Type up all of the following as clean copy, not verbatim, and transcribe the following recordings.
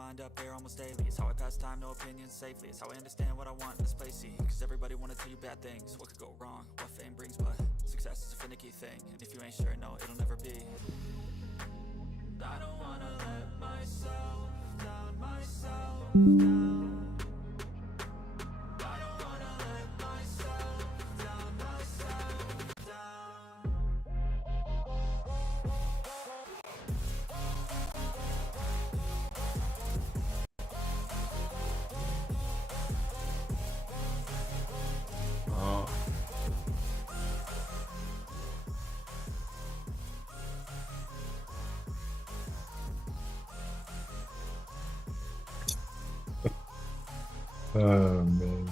mind up there almost daily. It's how I pass time, no opinions safely. It's how I understand what I want in this place, see. Cause everybody wanna tell you bad things. What could go wrong, what fame brings, but success is a finicky thing. And if you ain't sure, no, it'll never be. I don't wanna let myself down, I don't wanna let myself down, Oh. Oh man.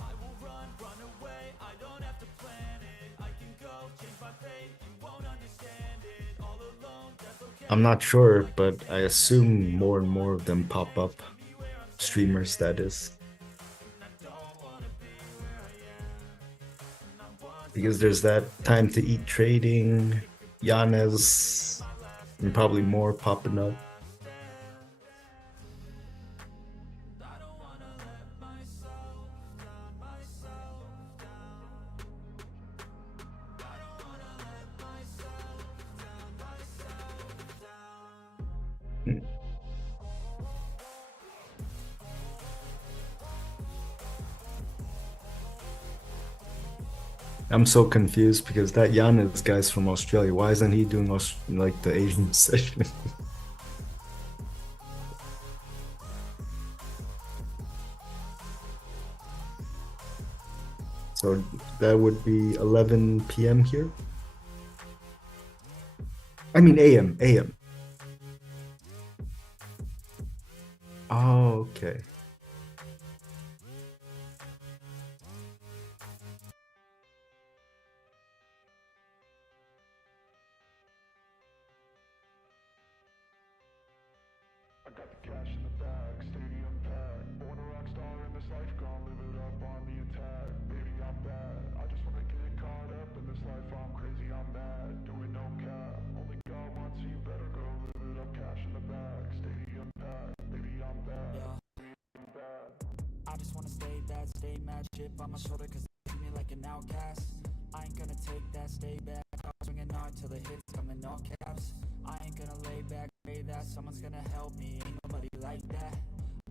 I will run away, I don't have to plan it. I can go change my fate, you won't understand it. All alone, that's okay. I'm not sure, but I assume more and more of them pop up. Streamers, that is. Because there's that time to eat trading, Yanes, and probably more popping up. I'm so confused because that Yanis guy's from Australia. Why isn't he doing like the Asian session? So that would be 11 p.m. here. I mean AM, AM. Oh, okay. I got the cash in the bag, stadium packed. Born a rock star in this life, gon' live it up on the attack. Baby, I'm bad. I just wanna get caught up in this life. I'm crazy, I'm mad. Doing no cap. Only God wants you, better go live it up. Cash in the bag, stadium packed. Baby, I'm bad. I'm bad. I just wanna stay bad, stay mad, chip on my shoulder cause they treat me like an outcast. I ain't gonna take that, stay back. I'm swinging hard till the hits come in all caps. I ain't gonna lay back, pray that someone's gonna help me. Ain't nobody like that.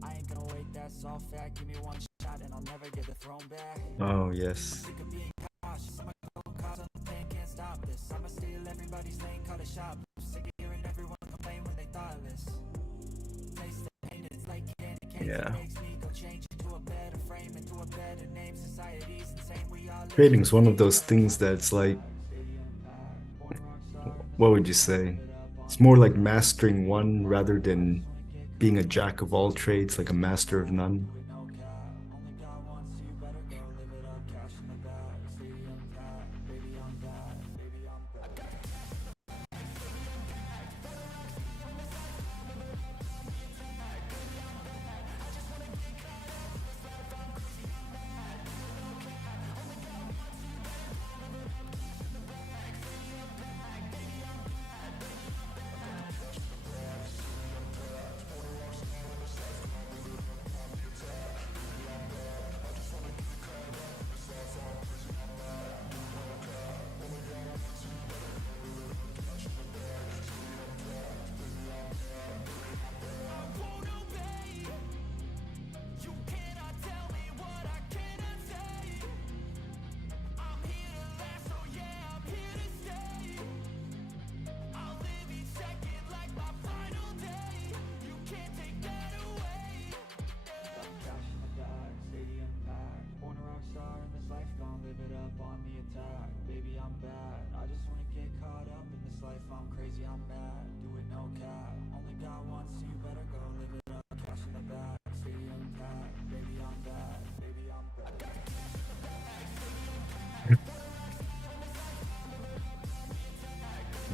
I ain't gonna wait, that's all fact. Give me one shot and I'll never get the throne back. Oh, yes. Sick of being cautious, I'ma go cause on the pain, can't stop this. I'ma steal everybody's lane, call it shop. Sick of hearing everyone complain when they thoughtless. Taste the pain, it's like candy cane. Yeah. Makes me go change into a better frame, into a better name. Society's insane, we all live. Trading's one of those things that's like, what would you say? It's more like mastering one rather than being a jack of all trades, like a master of none.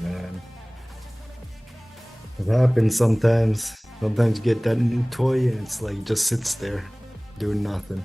Man, it happens sometimes. Sometimes you get that new toy and it's like, it just sits there doing nothing.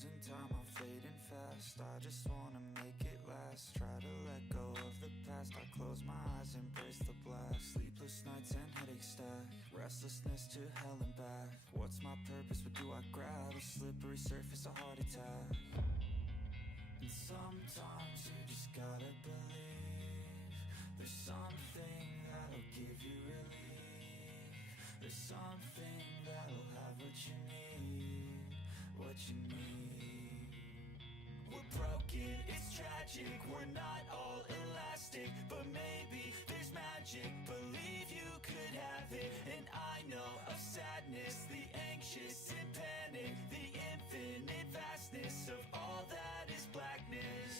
losing time, I'm fading fast. I just wanna make it last. Try to let go of the past. I close my eyes, embrace the blast. Sleepless nights and headaches stack. Restlessness to hell and back. What's my purpose? What do I grab? A slippery surface, a heart attack. And sometimes you just gotta believe there's something that'll give you relief. There's something that'll have what you need, what you need. We're broken, it's tragic, we're not all elastic, but maybe there's magic. Believe you could have it, and I know of sadness, the anxious and panic, the infinite vastness of all that is blackness.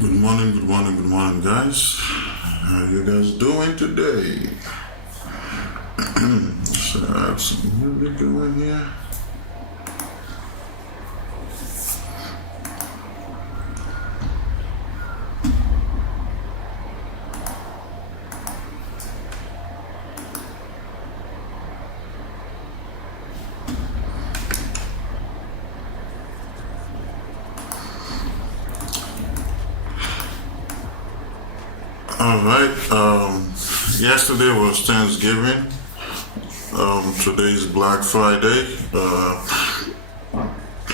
Good morning, guys. How you guys doing today? So I have some music going here. Alright, yesterday was Thanksgiving. Today is Black Friday.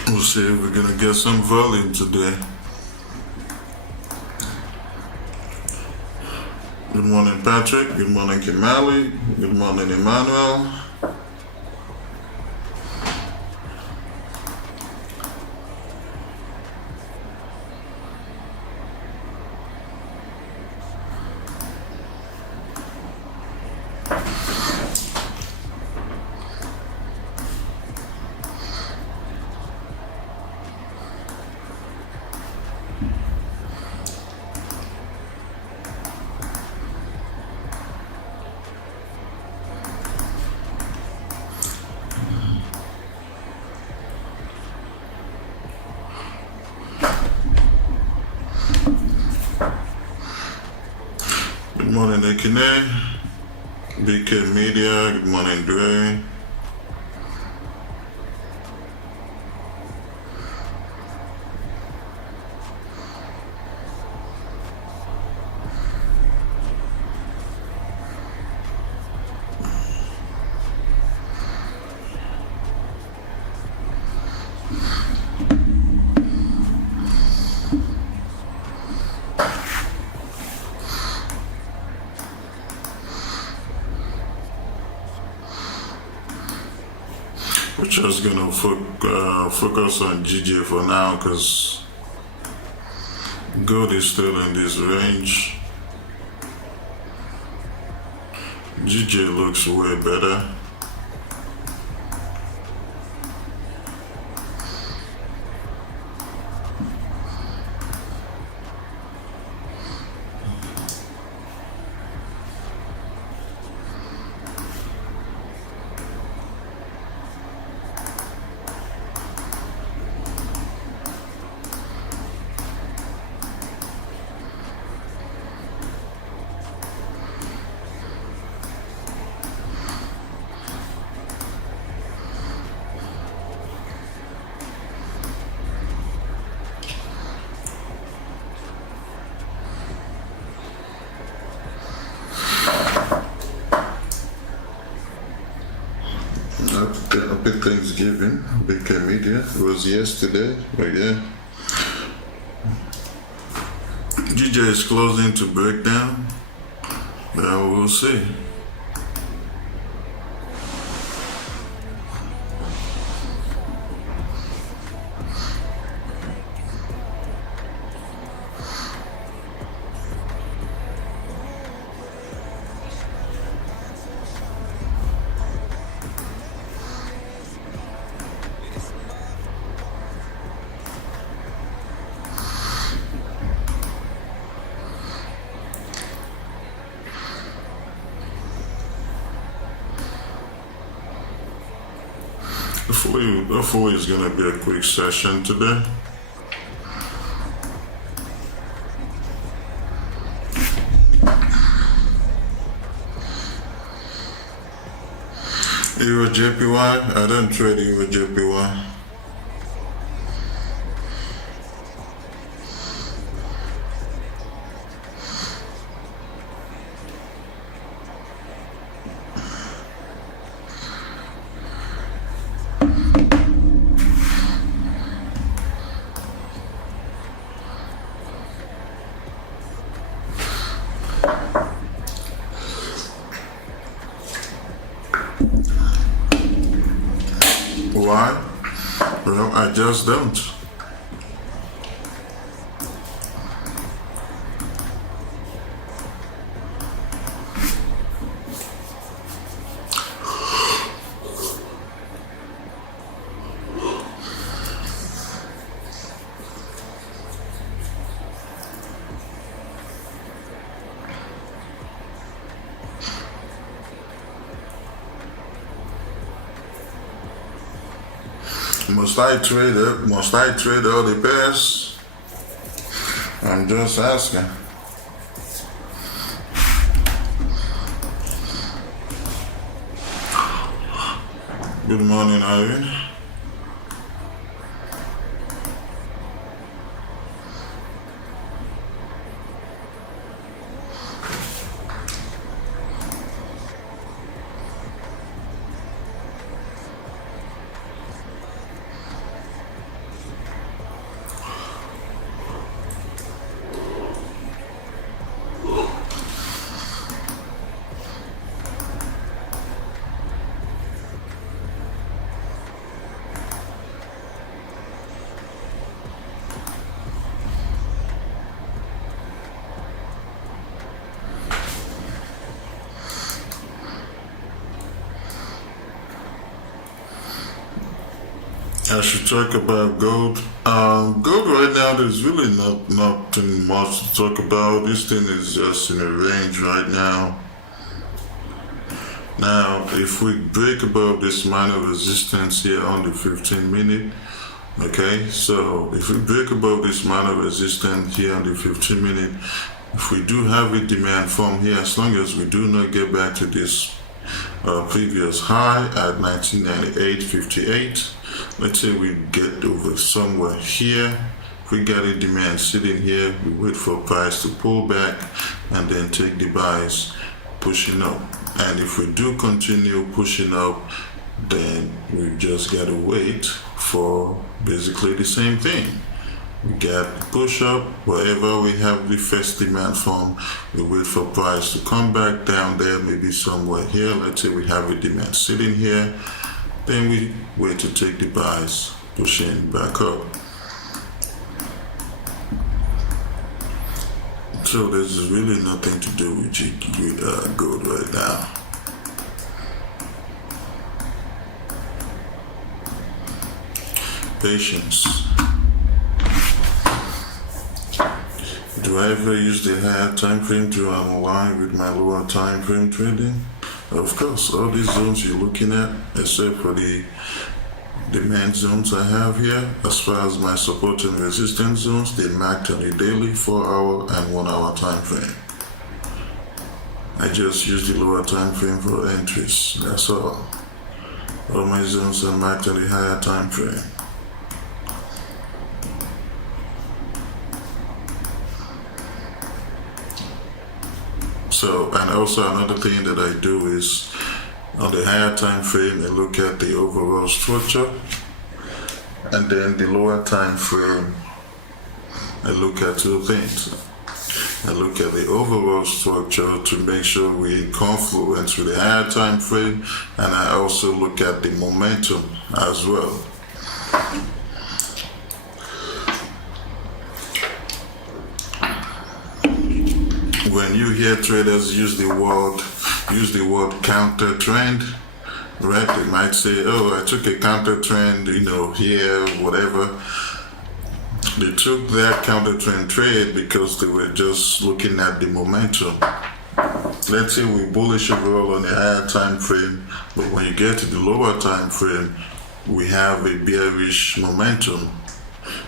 We'll see if we're gonna get some volume today. Good morning, Patrick. Good morning, Kimali. Good morning, Emmanuel. Good morning, Ekine. BK Media. Good morning, Dre. We're just gonna focus on GJ for now because gold is still in this range. GJ looks way better. Happy Thanksgiving, BK Media. It was yesterday, but yeah. GJ is closing to break down. Well, we'll see. Hopefully it's gonna be a quick session today. Gbpjpy? I don't trade Gbpjpy. Why? Well, I just don't. Must I trade it? Must I trade all the pairs? I'm just asking. Good morning, Irene. I should talk about gold. Gold right now, there's really nothing much to talk about. This thing is just in a range right now. Now, if we break above this minor resistance here on the 15 minute, okay, so if we break above this minor resistance here on the 15 minute, if we do have a demand form here, as long as we do not get back to this previous high at 1998.58, let's say we get over somewhere here, we got a demand sitting here, we wait for price to pull back and then take the buys pushing up. And if we do continue pushing up, then we just gotta wait for basically the same thing. We get push up, wherever we have the first demand form, we wait for price to come back down there, maybe somewhere here. Let's say we have a demand sitting here, then we wait to take the buys, pushing back up. So there's really nothing to do with gold right now. Patience. Do I ever use the higher time frame to unwind with my lower time frame trading? Of course, all these zones you're looking at, except for the demand zones I have here, as far as my support and resistance zones, they marked on the daily, 4-hour and 1-hour time frame. I just use the lower time frame for entries, that's all. All my zones are marked on the higher time frame. So, and also another thing that I do is on the higher time frame and look at the overall structure, and then the lower time frame and look at two things. I look at the overall structure to make sure we confluence with the higher time frame, and I also look at the momentum as well. When you hear traders use the word counter trend, right? They might say, "Oh, I took a counter trend, here, whatever." They took that counter trend trade because they were just looking at the momentum. Let's say we're bullish overall on the higher time frame, but when you get to the lower time frame, we have a bearish momentum.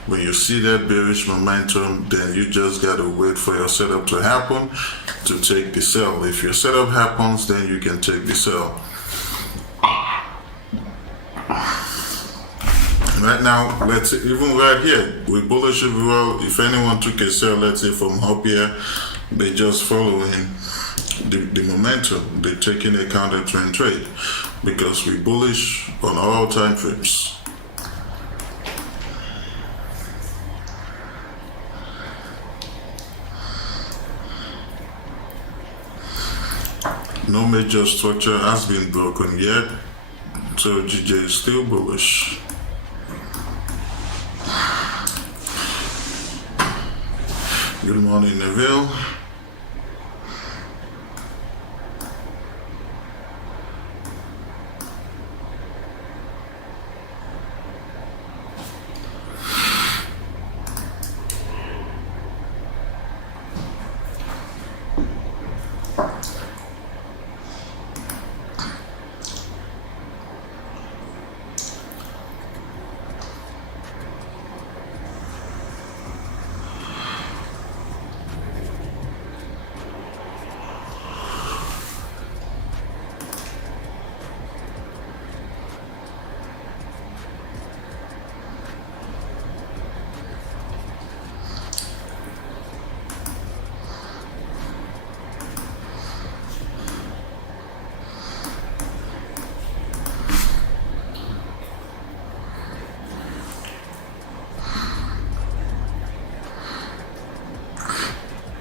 When you see that bearish momentum, then you just gotta wait for your setup to happen to take the sell. If your setup happens, then you can take the sell. Right now, let's say, even right here, we're bullish overall. If anyone took a sell, let's say from up here, they just following the momentum. They're taking a counter trend trade because we're bullish on all time frames. No major structure has been broken yet, so GJ is still bullish. Good morning, Neville.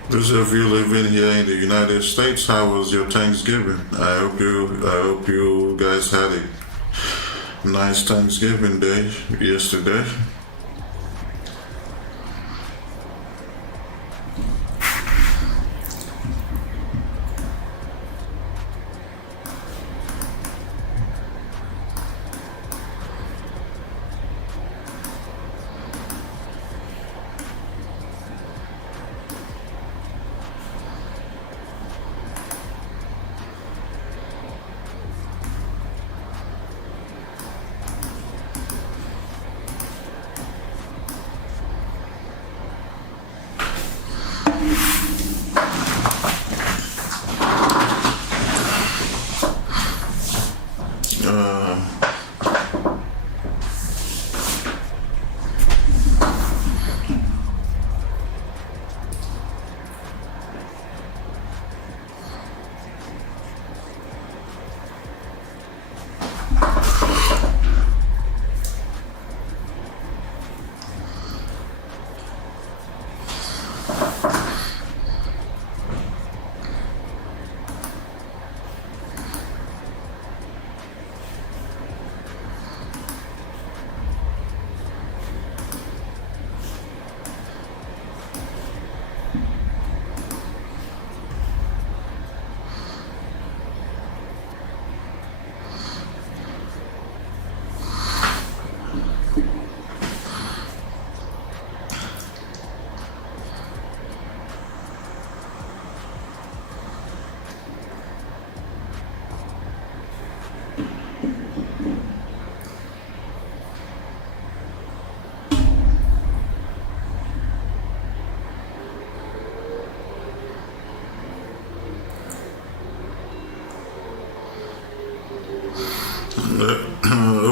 Those of you living here in the United States, how was your Thanksgiving? I hope you guys had a nice Thanksgiving day yesterday.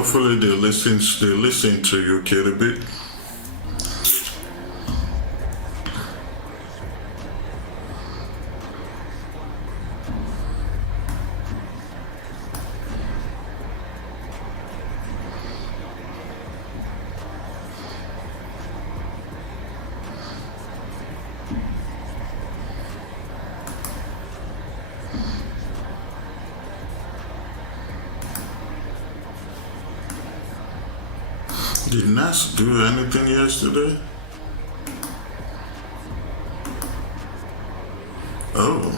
Hopefully they listen to you, Gbpjpy. Did NAS do anything yesterday? Oh.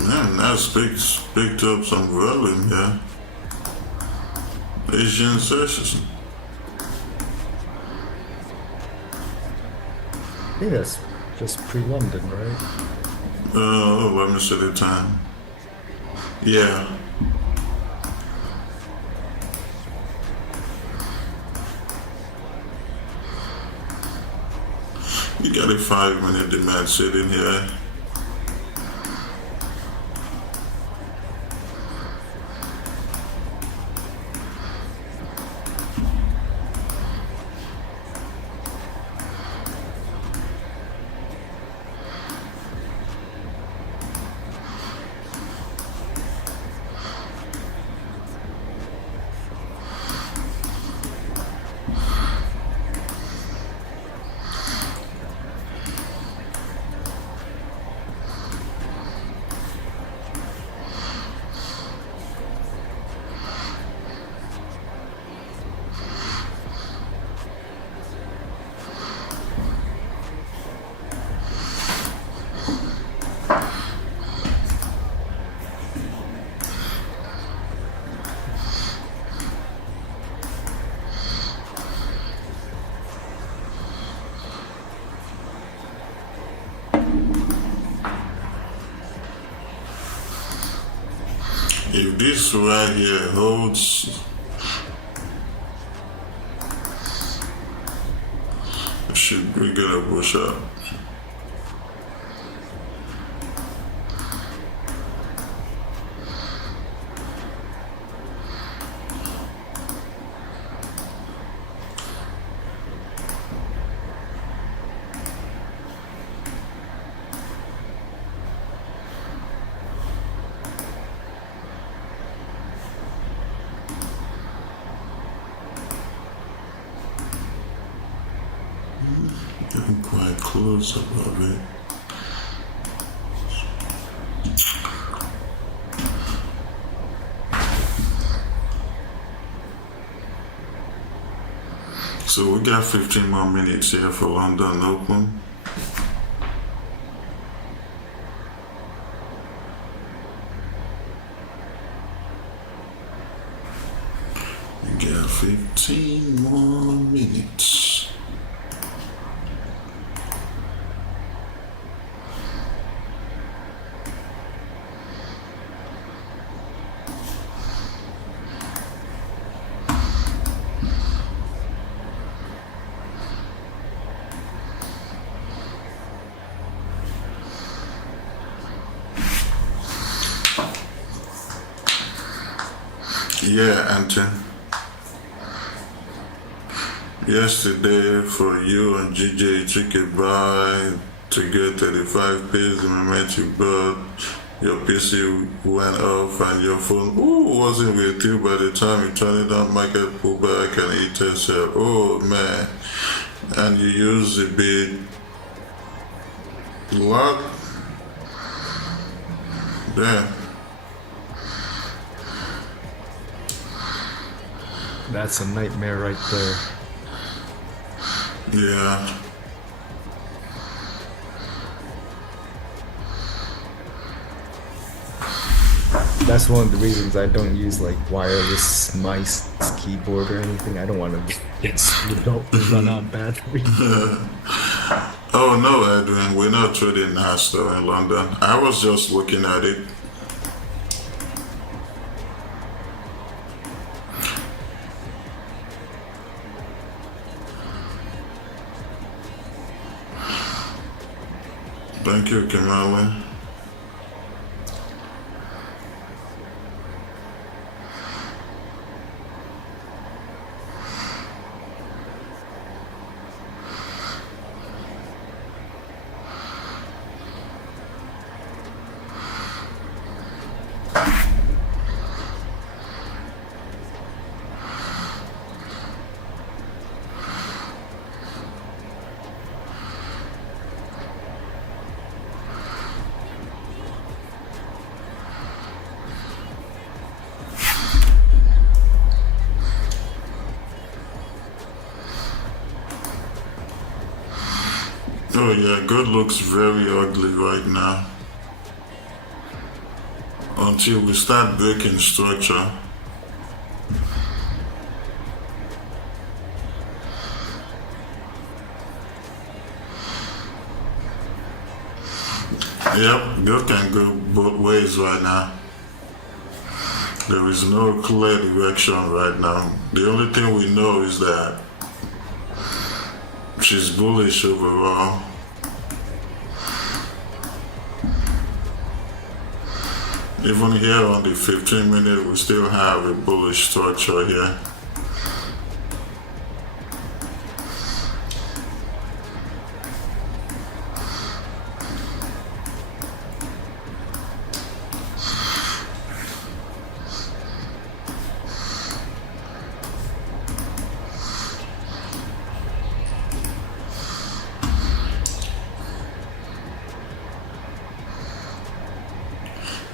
Man, NAS picked up some volume, yeah. Asian sessions. I think that's just pre-London, right? Let me see the time. Yeah. You got a 5-minute demand sitting here. If this right here holds, we're gonna push up. Getting quite close above it. So we got 15 more minutes here for London Open. We got 15 more minutes. Yeah, Anton. Yesterday for you and GJ took a buy to get 35 Ps. The moment you bought, your PC went off and your phone wasn't with you by the time you turned it on, market pullback and it said, oh man. And you use a bit luck. Damn. That's a nightmare right there. Yeah. That's one of the reasons I don't use like wireless mice, keyboard, or anything. I don't want to get screwed up and run out battery. Oh no, Edwin, we're not trading NAS though in London. I was just looking at it. Thank you, Kamala. Oh yeah, good looks very ugly right now. Until we start breaking structure. Yep, good can go both ways right now. There is no clear direction right now. The only thing we know is that she's bullish overall. Even here on the 15 minute, we still have a bullish structure here.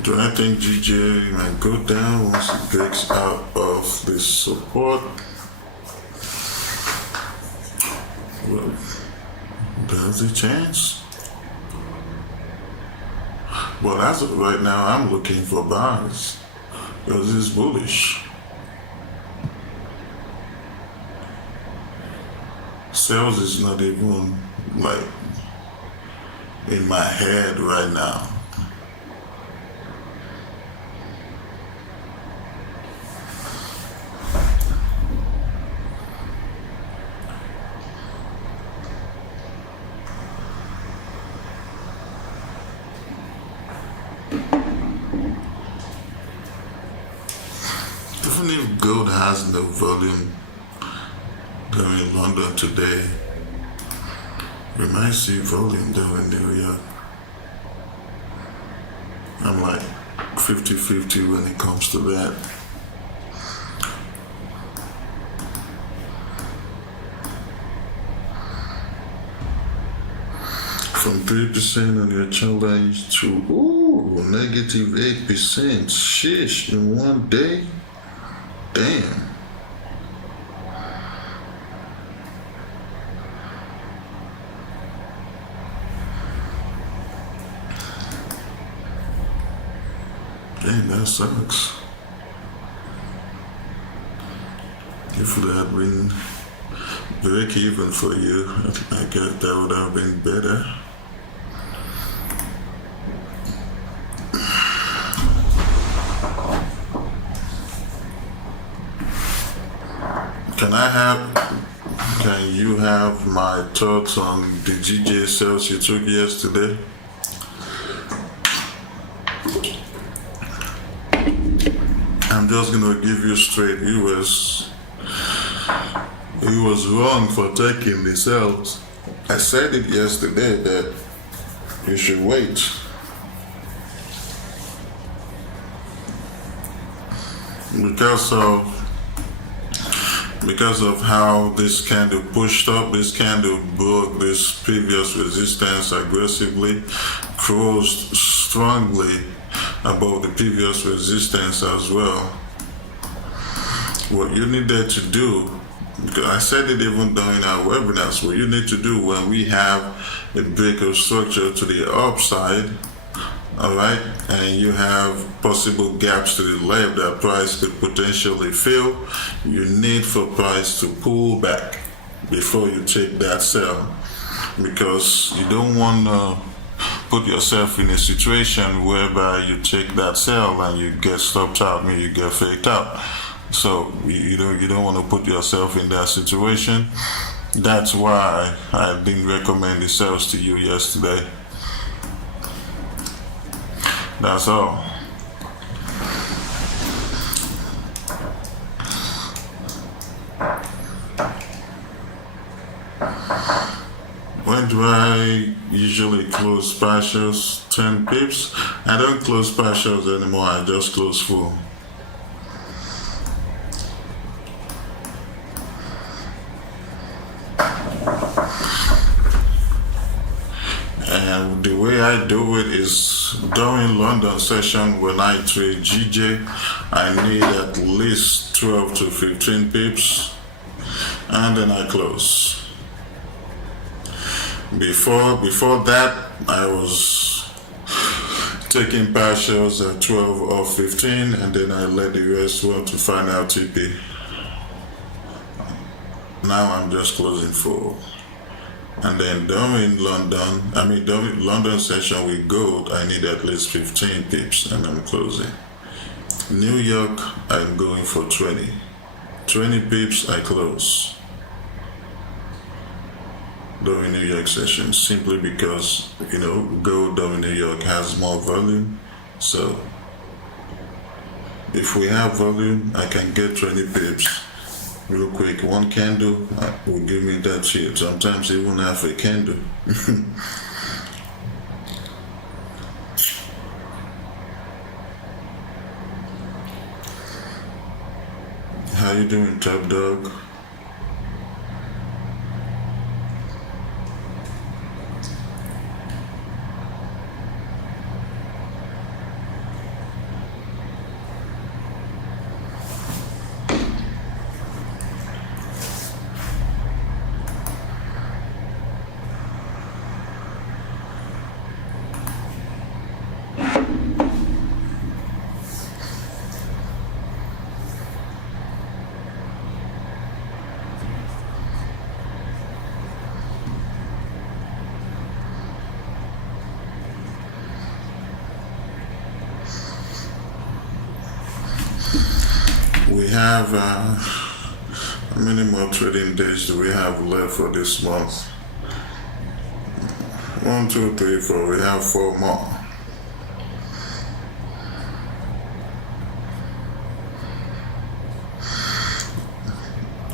Do I think GJ might go down once it breaks out of this support? Well, there's a chance. But as of right now, I'm looking for buys because it's bullish. Sales is not even like in my head right now. Even if gold has no volume during London today, we might see volume during New York. I'm like 50-50 when it comes to that. From 3% on your challenge to negative 8%. Sheesh, in one day? Damn. Damn, that sucks. If it had been break even for you, I guess that would have been better. Can you have my thoughts on the GJ sales you took yesterday? I'm just gonna give you straight. He was wrong for taking the sales. I said it yesterday that you should wait. Because of how this candle pushed up, this candle broke this previous resistance aggressively, closed strongly above the previous resistance as well. What you needed to do, because I said it even during our webinars, what you need to do when we have a break of structure to the upside, all right, and you have possible gaps to the left that price could potentially fill, you need for price to pull back before you take that sell, because you don't want to put yourself in a situation whereby you take that sell and you get stopped out, and you get faked out. So you don't want to put yourself in that situation. That's why I didn't recommend the sales to you yesterday. That's all. When do I usually close partials? 10 pips? I don't close partials anymore, I just close full. And the way I do it is during London session when I trade GJ, I need at least 12 to 15 pips and then I close. Before that, I was taking partials at 12 or 15, and then I led the US1 to find out TP. Now I'm just closing for. And then during London session with gold, I need at least 15 pips, and I'm closing. New York, I'm going for 20. 20 pips, I close during New York session, simply because, gold during New York has more volume. So if we have volume, I can get 20 pips real quick. One candle will give me that shit. Sometimes even half a candle. How you doing, Top Dog? We have, how many more trading days do we have left for this month? 1, 2, 3, 4, we have 4 more.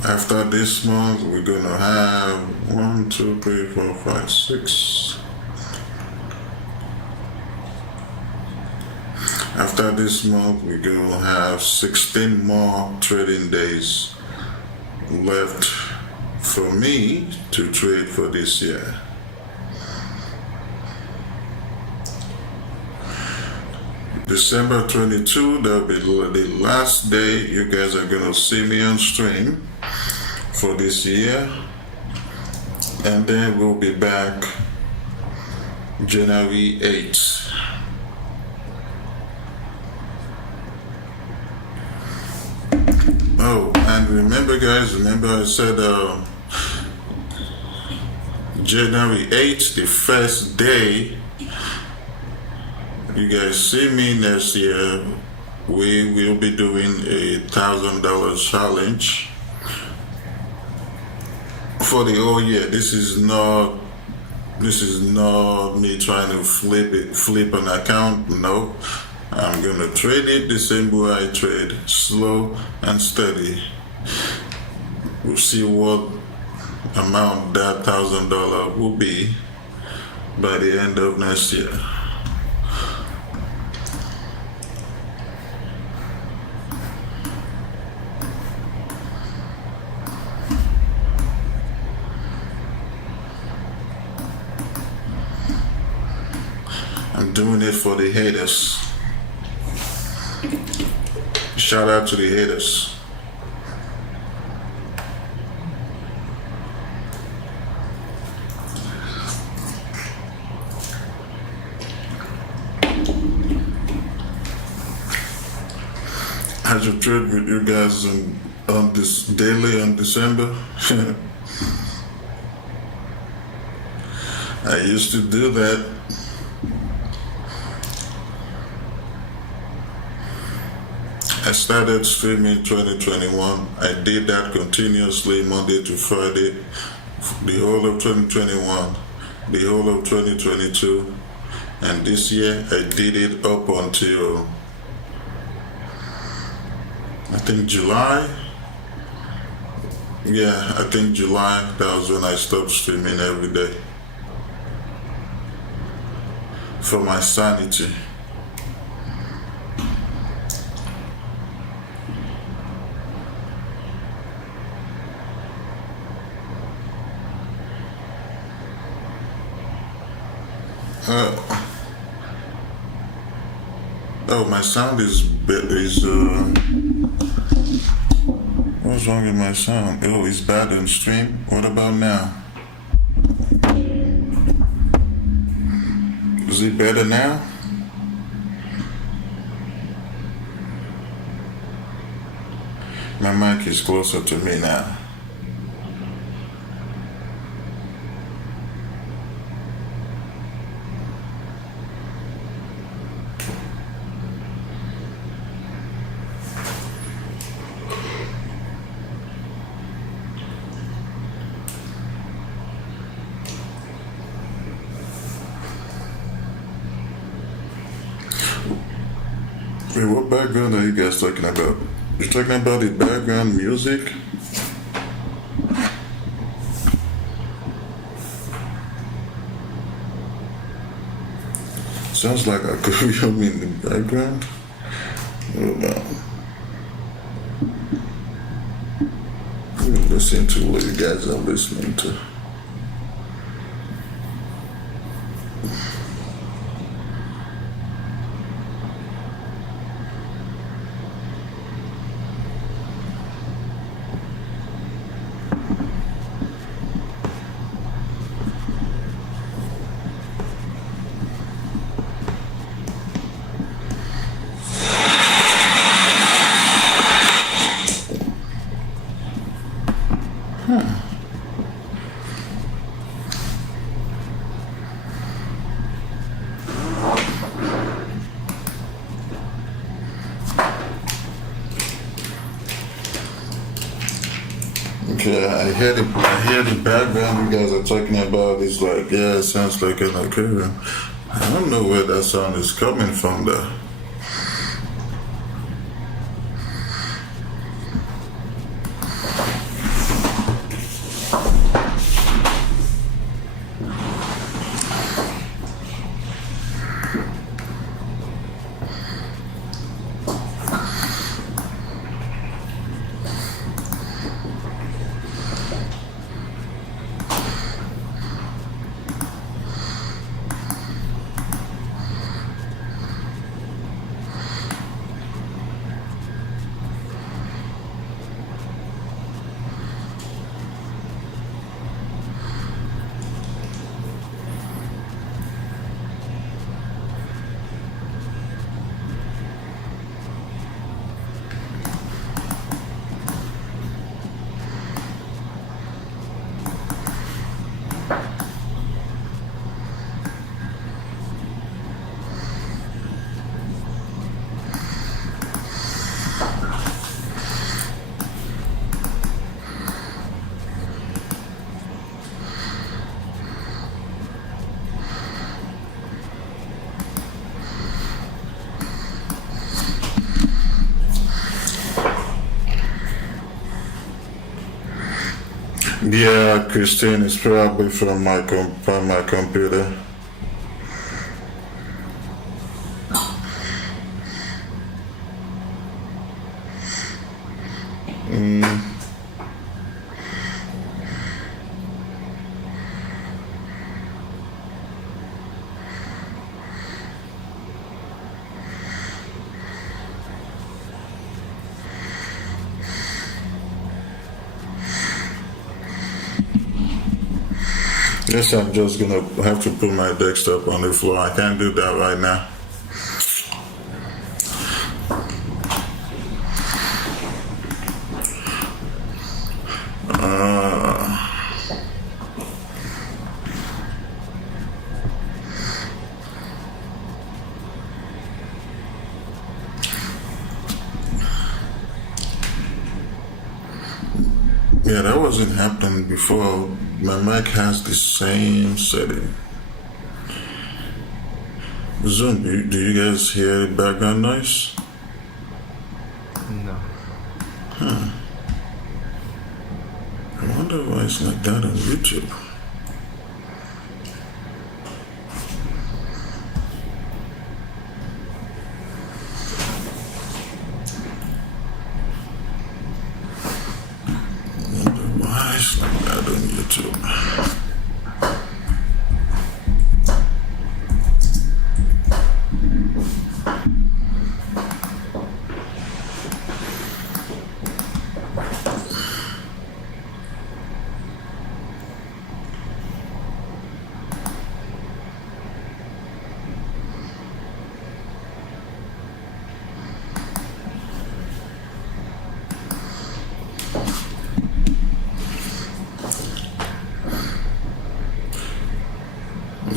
After this month, we're gonna have 1, 2, 3, 4, 5, 6. After this month, we're going to have 16 more trading days left for me to trade for this year. December 22, that'll be the last day you guys are going to see me on stream for this year. And then we'll be back January 8th. Oh, and remember guys, I said January 8th, the first day you guys see me next year, we will be doing a $1,000 challenge for the whole year. This is not me trying to flip an account, no. I'm gonna trade it the same way I trade, slow and steady. We'll see what amount that $1,000 will be by the end of next year. I'm doing it for the haters. Shout out to the haters. I should trade with you guys on this daily on December. I used to do that. I started streaming 2021. I did that continuously Monday to Friday, the whole of 2021, the whole of 2022, and this year I did it up until I think July. Yeah, I think July, that was when I stopped streaming every day for my sanity. Oh, my sound is what's wrong with my sound? Oh, it's bad on stream. What about now? Is it better now? My mic is closer to me now. Wait, what background are you guys talking about? You're talking about the background music? Sounds like a aquarium in the background. Hold on. Listen to what you guys are listening to. Okay, I hear the background you guys are talking about. It's like, yeah, it sounds like an aquarium. I don't know where that sound is coming from though. Yeah, Christine, is probably from from my computer. Guess I'm just gonna have to put my desktop on the floor. I can't do that right now. Yeah, that wasn't happening before. My mic has the same setting. Zoom, do you guys hear the background noise? No. I wonder why it's like that on YouTube.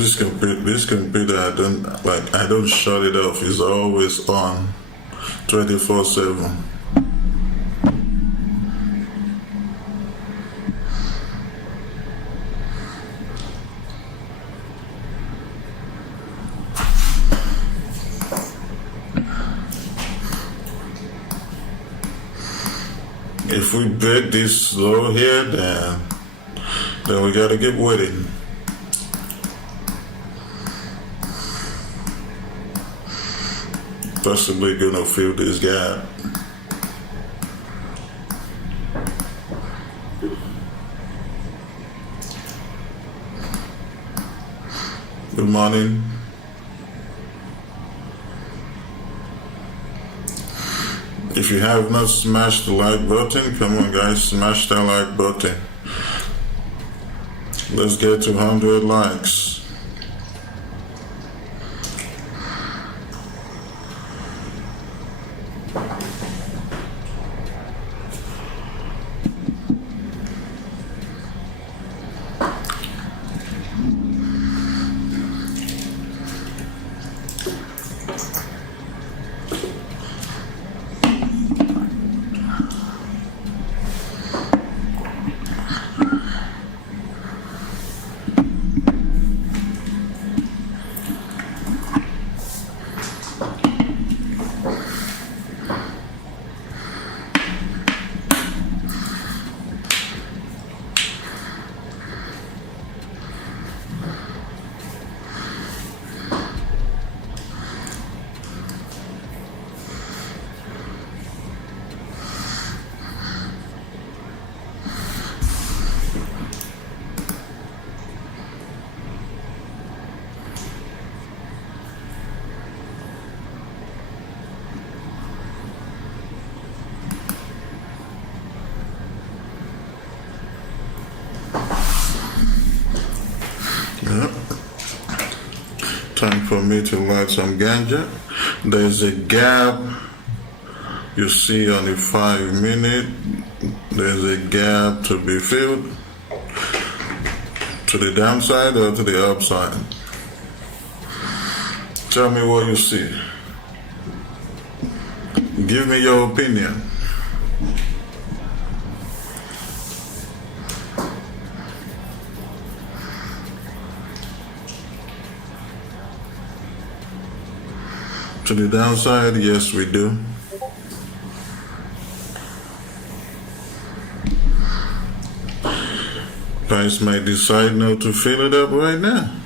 This computer, I don't shut it off. It's always on, 24/7. If we break this low here, then we gotta get with it. Possibly gonna fill this gap. Good morning. If you have not smashed the like button, come on guys, smash that like button. Let's get to 100 likes. Time for me to light some ganja. There's a gap you see on the 5 minute. There's a gap to be filled to the downside or to the upside. Tell me what you see. Give me your opinion. To the downside, yes we do. Price might decide not to fill it up right now.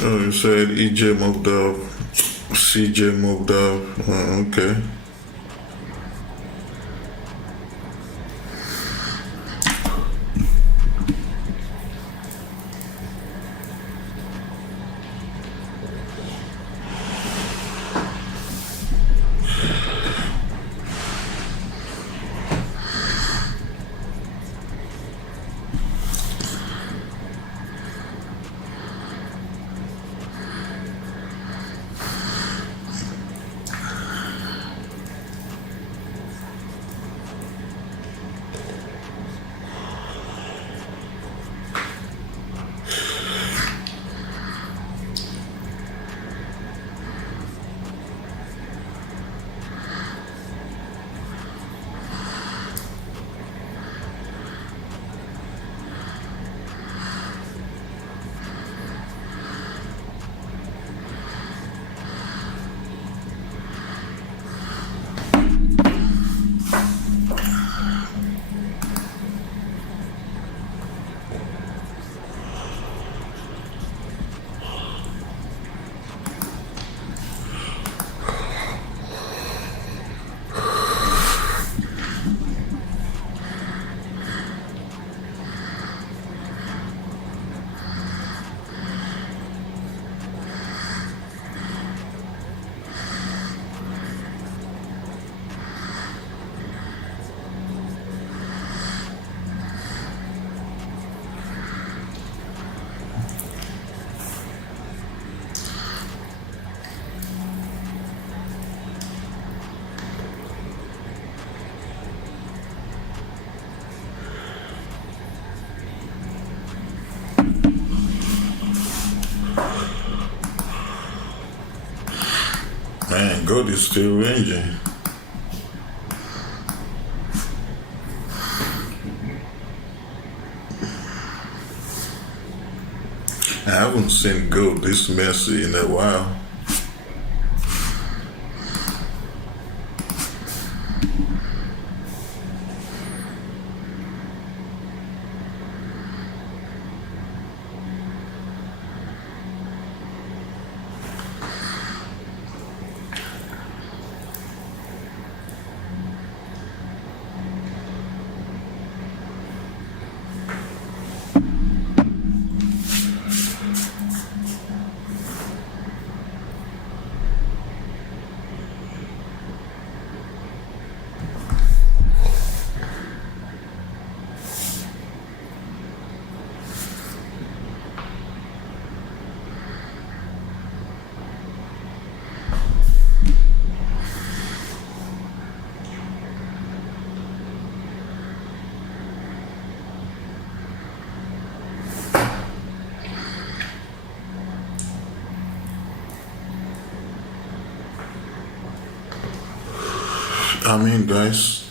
Oh, you said EJ moved up, CJ moved up. Oh, okay. gold is still ranging. I haven't seen gold this messy in a while. I mean, guys,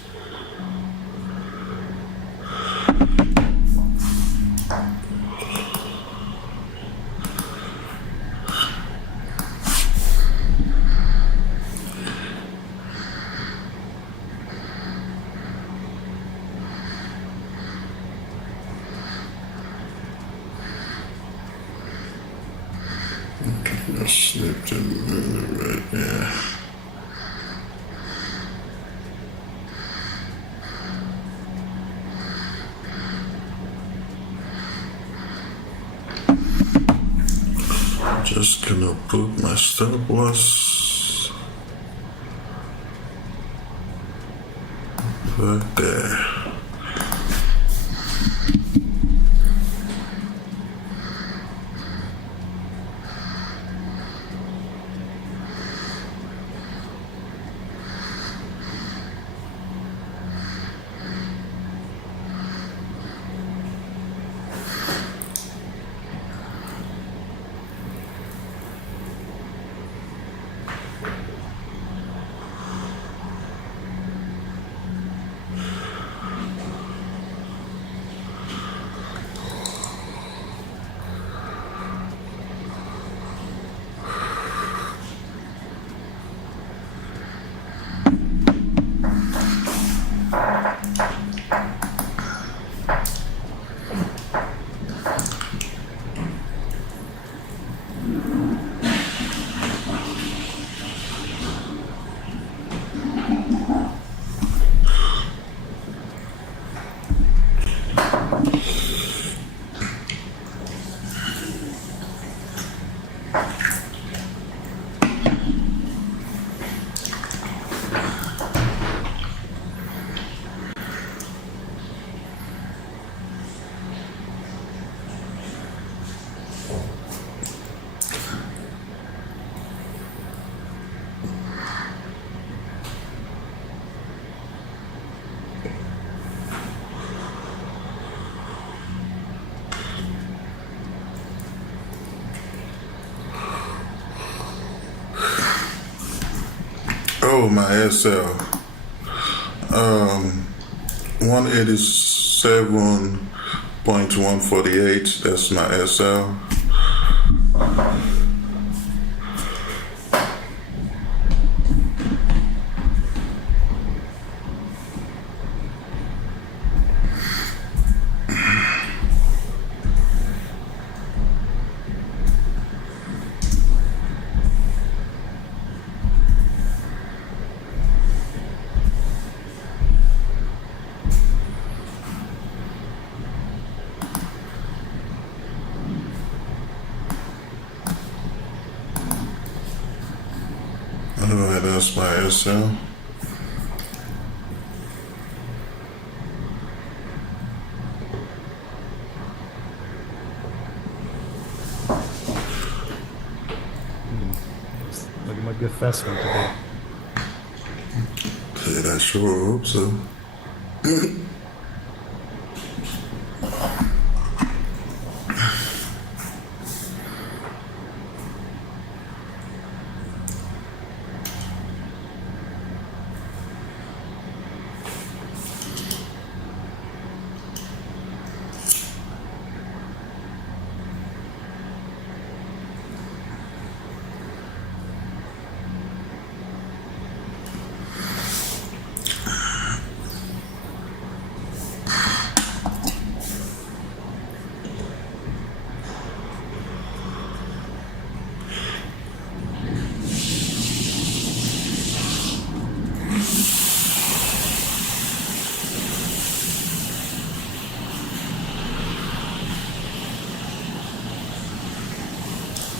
I slipped in right there. Just gonna put my stop loss right there. Oh, my SL. 187.148. That's my SL. Alright, that's my SL. Looking like a fast one today. Shit, I sure hope so.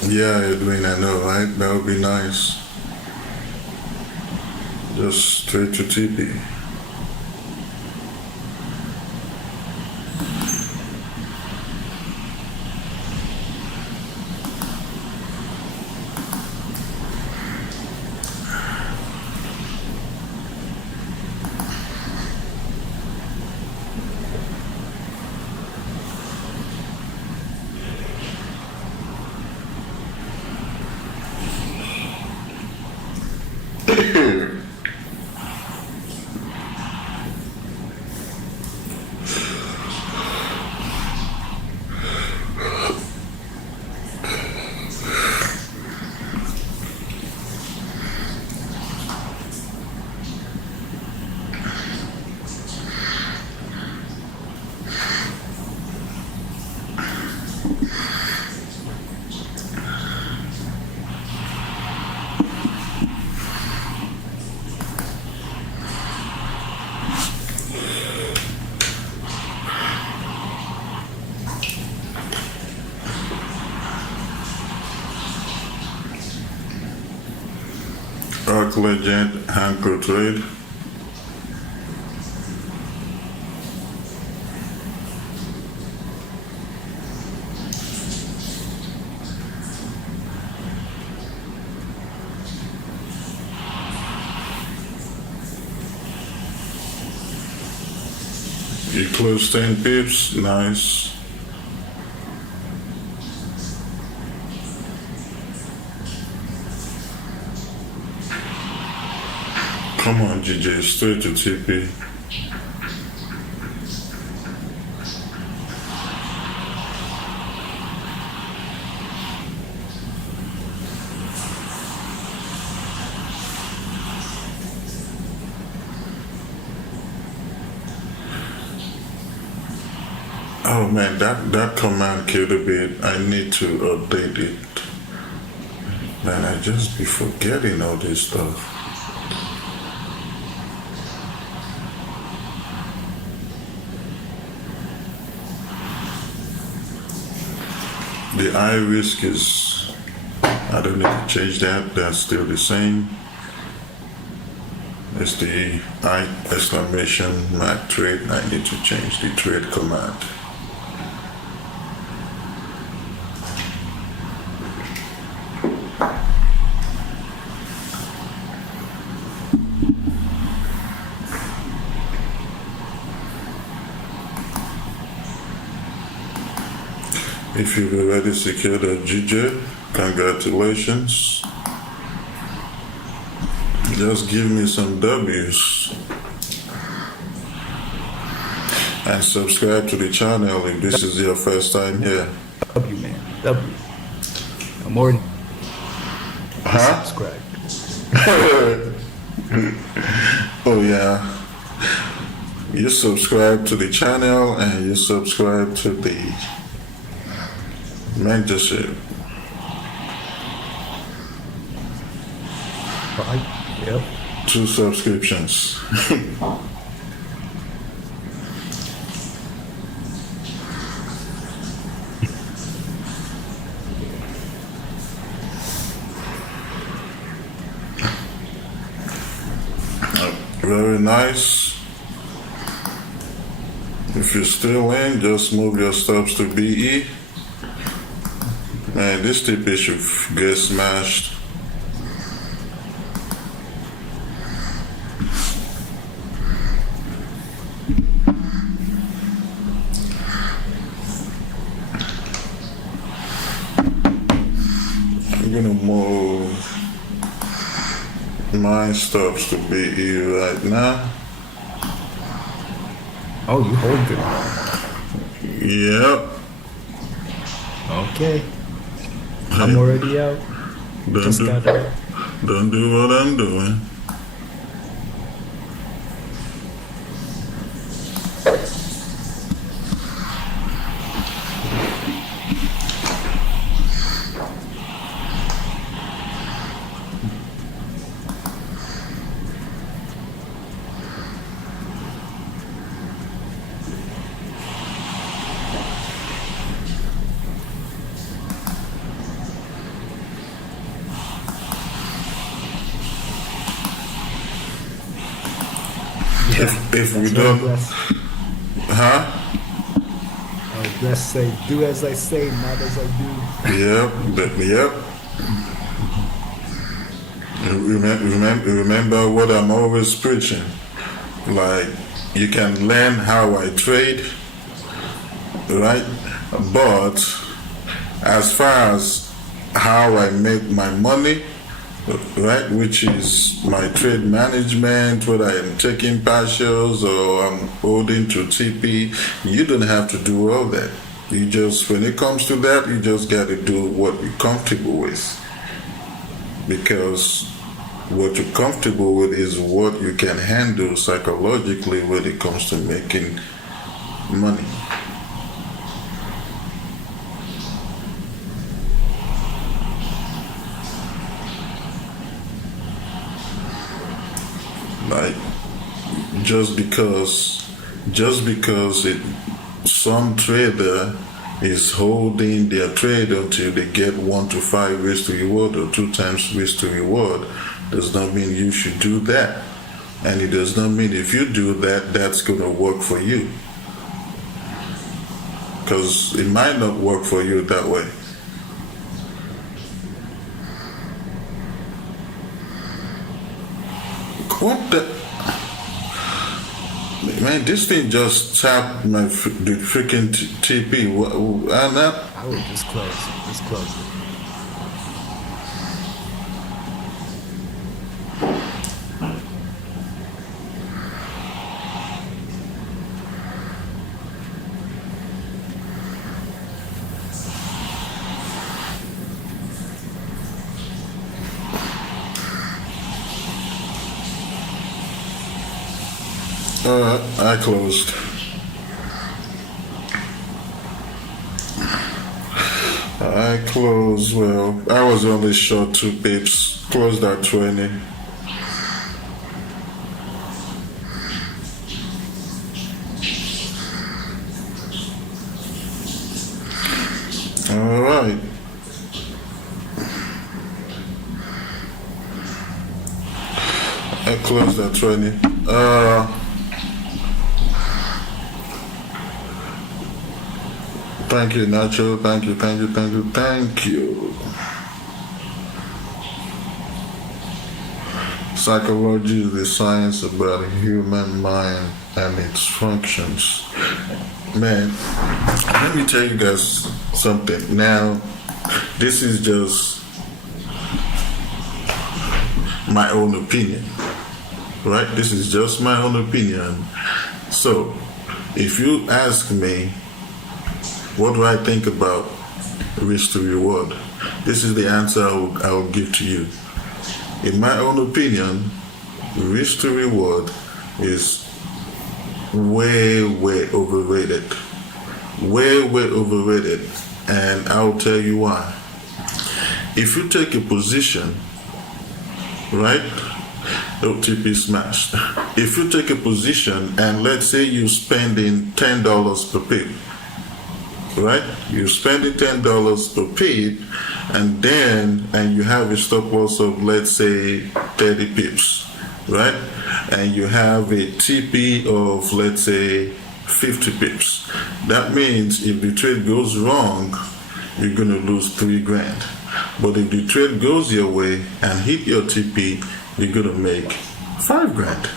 Yeah, Edwin, I know, right? That would be nice. Just straight to TP. Arc Legend, Anchor Trade. You close 10 pips, nice. Come on, GJ, straight to TP. Oh man, that command killed a bit. I need to update it. Man, I just be forgetting all this stuff. The eye risk is, I don't need to change that, that's still the same. It's the I exclamation mark trade, I need to change the trade command. If you've already secured a GJ, congratulations. Just give me some W's. And subscribe to the channel if this is your first time here. W, man. W. I'm already Huh? subscribed. Oh yeah. You subscribe to the channel and you subscribe to the mentorship. Right. Yep. 2 subscriptions. Very nice. If you're still in, just move your stops to BE. Man, this TP should get smashed. I'm gonna move my stops to BE right now. Oh, you hold it. Yep. Okay. I'm already out. Just got out. Don't do what I'm doing. if we That's don't, what Bless. huh? Bless say, do as I say, not as I do. Yep. Remember what I'm always preaching. Like, you can learn how I trade, right? But as far as how I make my money, right, which is my trade management, whether I'm taking partials or I'm holding to TP, you don't have to do all that. You just, when it comes to that, you just got to do what you're comfortable with. Because what you're comfortable with is what you can handle psychologically when it comes to making money. Like, just because some trader is holding their trade until they get 1 to 5 risk to reward or 2 times risk to reward does not mean you should do that. And it does not mean if you do that, that's going to work for you. Because it might not work for you that way. What the? Man, this thing just tapped the freaking TP. I would just close it. I closed. I closed, well, I was only short 2 pips, closed at 20. All right. I closed at 20. Thank you, Nacho. Thank you. Psychology is the science about the human mind and its functions. Man, let me tell you guys something. Now, this is just my own opinion, right? This is just my own opinion. So, if you ask me, what do I think about risk to reward? This is the answer I will give to you. In my own opinion, risk to reward is way overrated. Way overrated. And I'll tell you why. If you take a position, right? OTP smashed. If you take a position and let's say you're spending $10 per pip, right? You're spending $10 per pip, and you have a stop loss of let's say 30 pips, right? And you have a TP of let's say 50 pips. That means if the trade goes wrong, you're gonna lose $3,000. But if the trade goes your way and hit your TP, you're gonna make $5,000,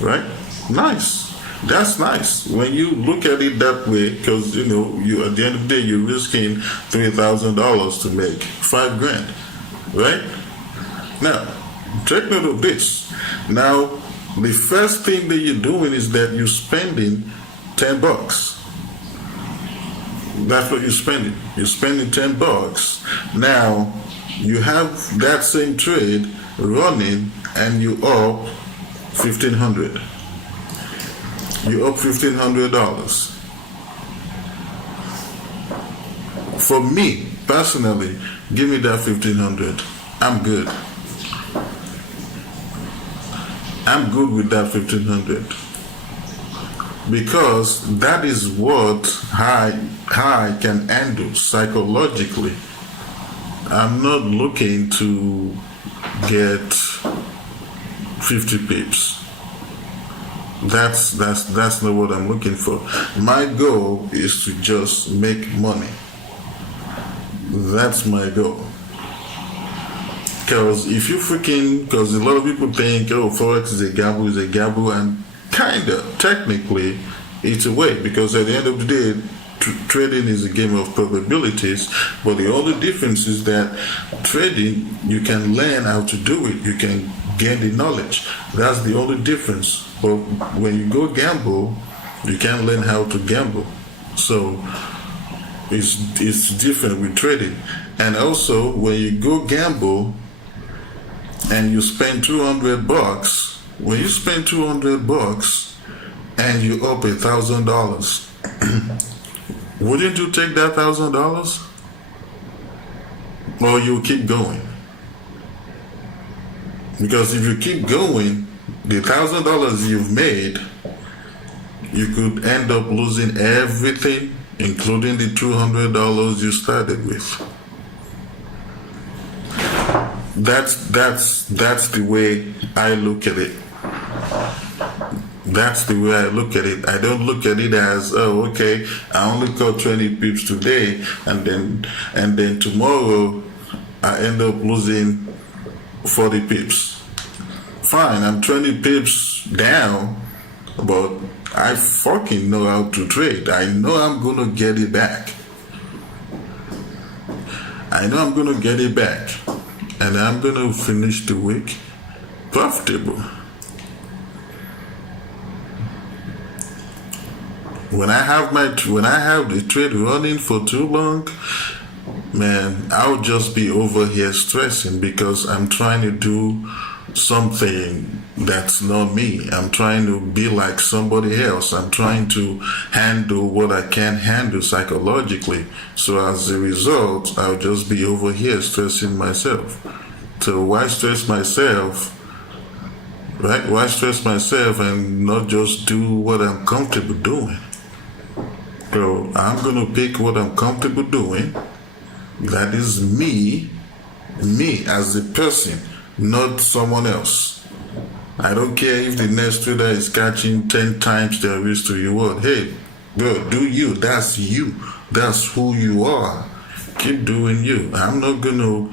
right? Nice. That's nice when you look at it that way, because you at the end of the day you're risking $3,000 to make $5,000, right? Now, take note of this. Now, the first thing that you're doing is that you're spending $10. That's what you're spending. You're spending $10. Now, you have that same trade running, and you up $1,500. You're up $1,500. For me personally, give me that $1,500. I'm good. I'm good with that $1,500 because that is what I can handle psychologically. I'm not looking to get 50 pips. That's not what I'm looking for. My goal is to just make money. That's my goal. Because if you because a lot of people think, oh, Forex is a gamble, and kinda, technically, it's a way, because at the end of the day, trading is a game of probabilities, but the only difference is that trading, you can learn how to do it, you can gain the knowledge. That's the only difference. But when you go gamble, you can't learn how to gamble. So it's different with trading. And also, when you go gamble and you spend $200, when you spend $200 and you up $1,000, wouldn't you take that $1,000? Or you keep going? Because if you keep going, the $1,000 you've made, you could end up losing everything, including the $200 you started with. That's the way I look at it. That's the way I look at it. I don't look at it as, oh, okay, I only got 20 pips today, and then tomorrow I end up losing 40 pips. Fine, I'm 20 pips down, but I fucking know how to trade. I know I'm gonna get it back. I know I'm gonna get it back, and I'm gonna finish the week profitable. When I have the trade running for too long, man, I'll just be over here stressing because I'm trying to do something that's not me. I'm trying to be like somebody else. I'm trying to handle what I can't handle psychologically. So as a result, I'll just be over here stressing myself. So why stress myself? Right? Why stress myself and not just do what I'm comfortable doing? So I'm gonna pick what I'm comfortable doing. That is me as a person, not someone else. I don't care if the next trader is catching 10 times the risk to reward. Hey, bro, do you. That's you. That's who you are. Keep doing you. I'm not gonna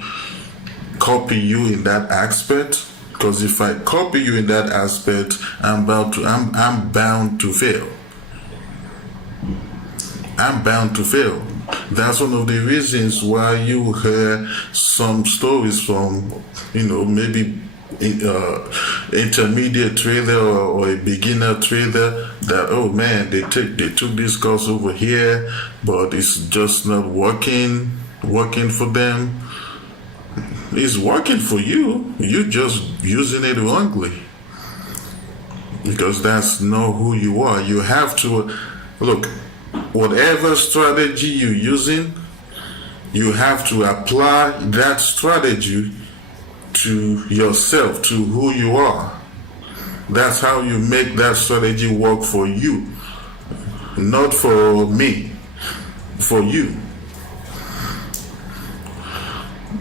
copy you in that aspect, because if I copy you in that aspect, I'm bound to fail. I'm bound to fail. That's one of the reasons why you hear some stories from, maybe intermediate trader or a beginner trader that, oh man, they took this course over here, but it's just not working for them. It's working for you. You're just using it wrongly, because that's not who you are. You have to look. Whatever strategy you're using, you have to apply that strategy to yourself, to who you are. That's how you make that strategy work for you, not for me, for you.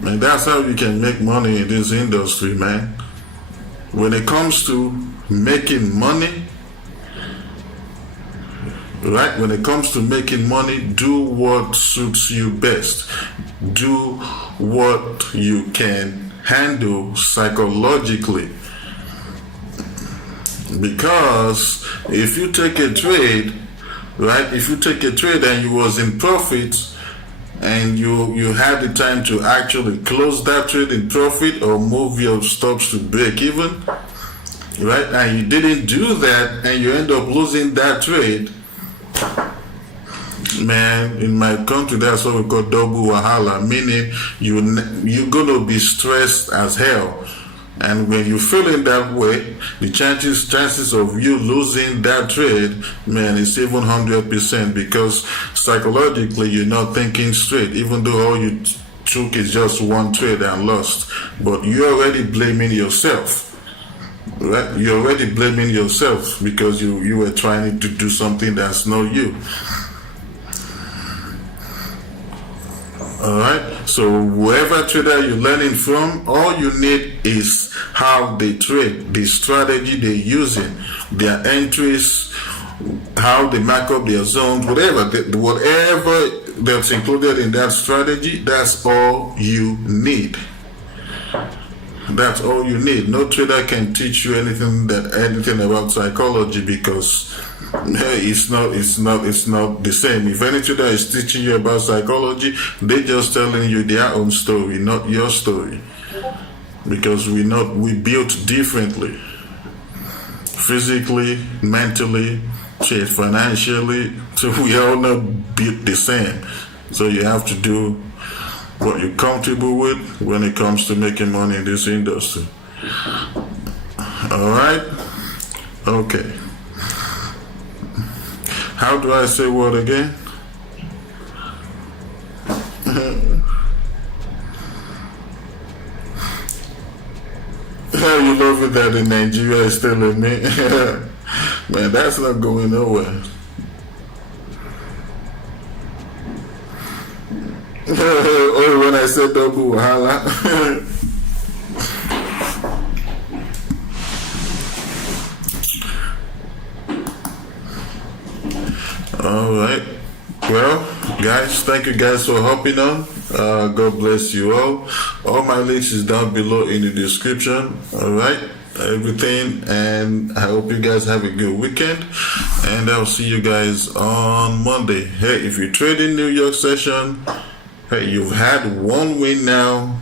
And that's how you can make money in this industry, man. When it comes to making money, right? When it comes to making money, do what suits you best. Do what you can handle psychologically. Because if you take a trade, right? If you take a trade and you was in profit, and you had the time to actually close that trade in profit or move your stops to break even, right? And you didn't do that, and you end up losing that trade. Man, in my country, that's what we call double wahala, meaning you're gonna be stressed as hell. And when you're feeling that way, the chances of you losing that trade, man, is even 100%, because psychologically you're not thinking straight, even though all you took is just one trade and lost. But you're already blaming yourself. Right? You're already blaming yourself because you were trying to do something that's not you. All right. So whoever trader you're learning from, all you need is how they trade, the strategy they're using, their entries, how they mark up their zones, whatever that's included in that strategy. That's all you need. That's all you need. No trader can teach you anything about psychology, because it's not the same. If any trader is teaching you about psychology, they're just telling you their own story, not your story. Because we built differently. Physically, mentally, financially, so we all not built the same. So you have to do what you're comfortable with when it comes to making money in this industry. All right? Okay. How do I say what again? You love it that in Nigeria is still in me? Man, that's not going nowhere. Or when I said double wahala. All right. Well, guys, thank you guys for hopping on. God bless you all. All my links is down below in the description. All right. Everything, and I hope you guys have a good weekend, and I'll see you guys on Monday. Hey, if you trade in New York session, hey, you've had one win now.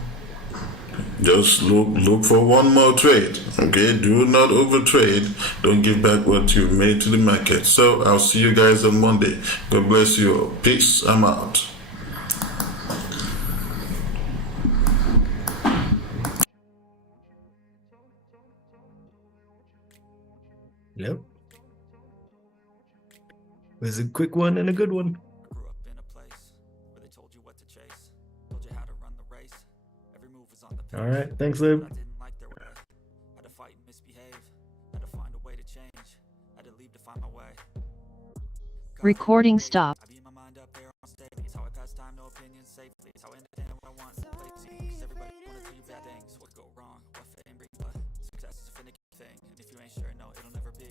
Just look for one more trade. Okay, do not overtrade. Don't give back what you've made to the market. So I'll see you guys on Monday. God bless you all. Peace. I'm out. Yep. It was a quick one and a good one. Grew up in a place where they told you what to chase, told you how to run the race. Every move was on the page. All right. Thanks, Lib. I didn't like their way. Had to fight and misbehave. Had to find a way to change. Had to leave to find my way. Recording stop. I beat my mind up there on stage. It's how I pass time, no opinions safely. It's how I understand what I want. Cause everybody wanna tell you bad things. What could go wrong? What fame bring? But success is a finicky thing. And if you ain't sure, no, it'll never be.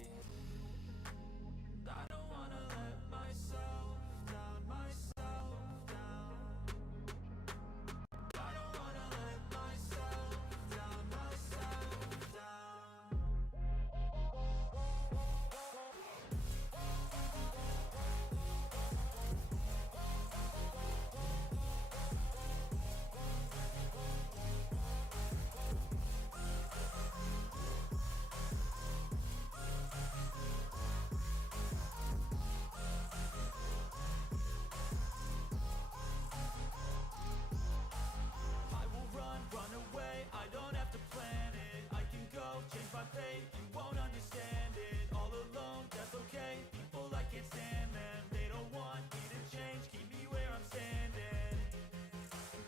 I don't wanna let myself down, myself down. I don't wanna let myself down, myself down. I will run away, I don't have to plan it. I can go, change my fate, you won't understand it. All alone, that's okay, people I can't stand them. They don't want me to change, keep me where I'm standing.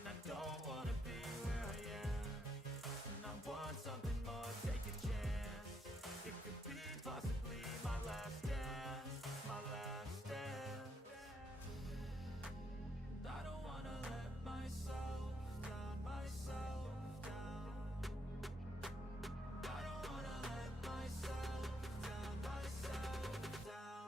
And I don't wanna be where I am. And I want something more, take a chance. It could be possibly my last dance, my last dance. I don't wanna let myself down, myself down. I don't wanna let myself down, myself down.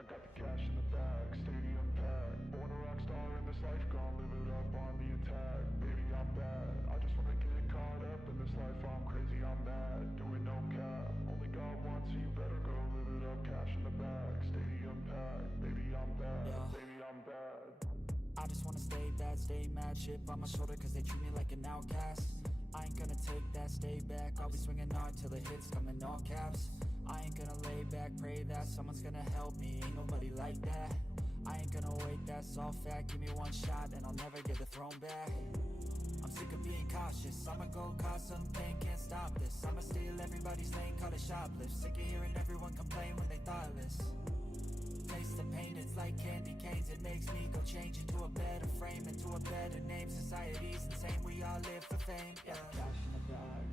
I got the cash in the bag, stadium packed. Born a rock star in this life, gon' live it up on the attack. Baby, I'm bad. I just wanna get caught up in this life. I'm crazy, I'm mad. Doing no cap. Only God wants you, better go live it up. Cash in the bag, stadium packed. Baby, I'm bad. Baby, I'm bad. I just stay mad, chip on my shoulder cause they treat me like an outcast. I ain't gonna take that, stay back, I'll be swinging hard till the hits come in all caps. I ain't gonna lay back, pray that someone's gonna help me, ain't nobody like that. I ain't gonna wait, that's all fact, give me one shot and I'll never get the throne back. I'm sick of being cautious, I'ma go cause something, can't stop this. I'ma steal everybody's lane, call it shoplift. Sick of hearing everyone complain when they thoughtless. Taste the pain, it's like candy canes. It makes me go change into a better frame, into a better name. Society's insane, we all live for fame, yeah.